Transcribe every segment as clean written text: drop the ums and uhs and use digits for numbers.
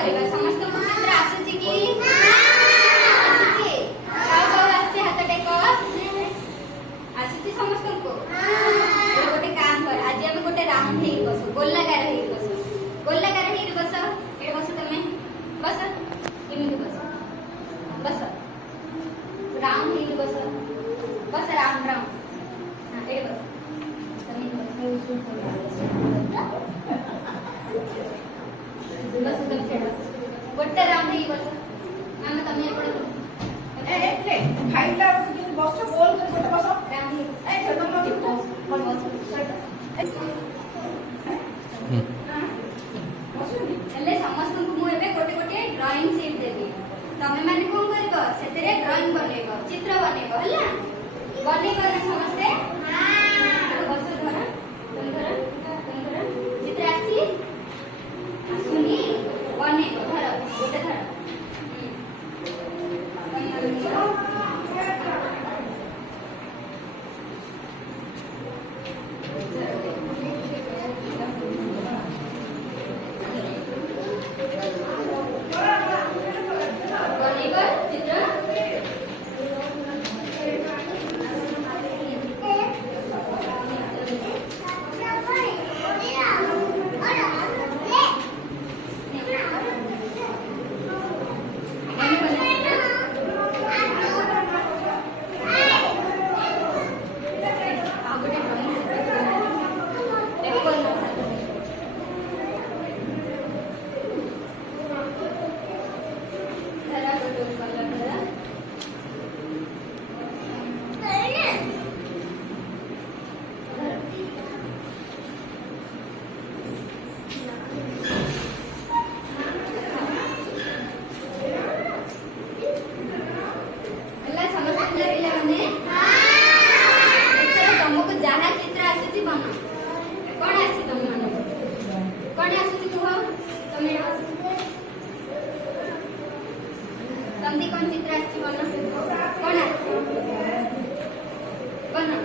କରିବା ସମସ୍ତଙ୍କୁ ଚିତ୍ର ଆସୁଛି କି ଆସୁଛି କାଉ କାଉ ଆସୁଛି ହାତ ଟେକ ଆସୁଛି ସମସ୍ତଙ୍କୁ ଗୋଟେ କାମ କର ଆଜି ଆମେ ଗୋଟେ ରାଉଣ୍ଡ ହେଇକି ବସୁ ଗୋଲାକାର ହେଇକି ବସୁ ଗୋଲାକାର ହେଇକି ବସ ଏଠି ବସ ତମେ ବସ ଏମିତି ବସ बस राउंड ही बस बस राउंड राउंड हां एडे बस तुम छेड़ गोटे राउंड ही बस हम तमे एपड़ ए खाइला बस गोल कर गोटे बस राउंड ही ए छोटो मत बस हेले समस्त को मु एबे गोटे गोटे ड्राइंग शीट देबी तमे माने कोन करबो सेतरे ड्राइंग बनेबो चित्र बनेबो हला बनेबो ना समस्ते हां बस धर तुम धर चित्र आसी आसुनी बनेबो धर गोटे धर तमदी कोन चित्र आछि बना कोन आछि बना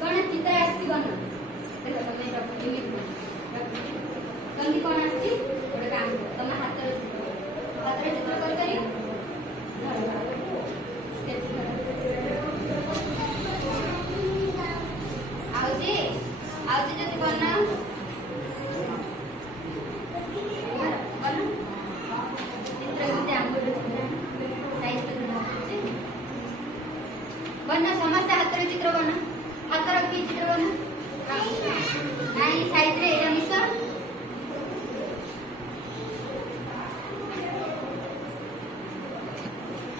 कोन चित्र आछि बना देखो तमे रखि तमदी कोन आछि गोटे काम तम हाथ रे चित्र कर करी आउजी जति बना बना समस्त हाथ रे चित्र बना हाथ रखी चित्र बना नहीं साइड रे एरा मिस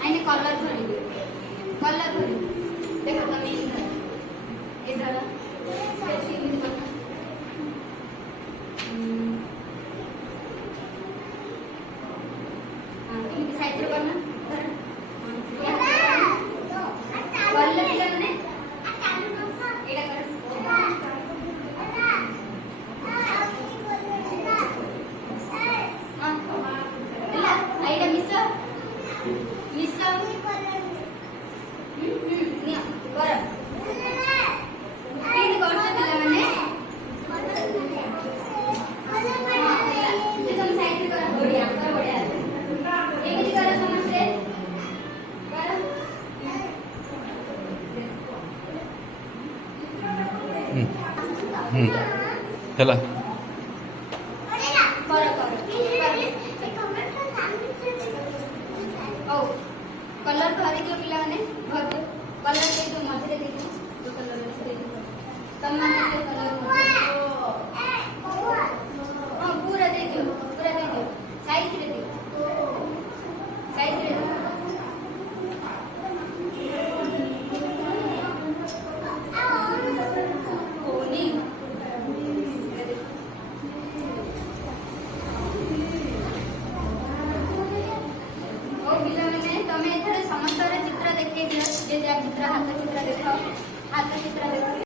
आइने कलर भरी देखो तमे इधर स्केचिंग में बना हां इनकी साइड रे बना चला कलर भरी दियो पिला माने भर दियो कलर दे दो मझे दे दो कलर दे दो तम माने कलर हां पूरा दे दियो साइज रे दियो ओनी ओ पिला माने तमे एथरे समस्त रे चित्र देखै दियो जे चित्र हाथ चित्र देखो हाथ चित्र देखो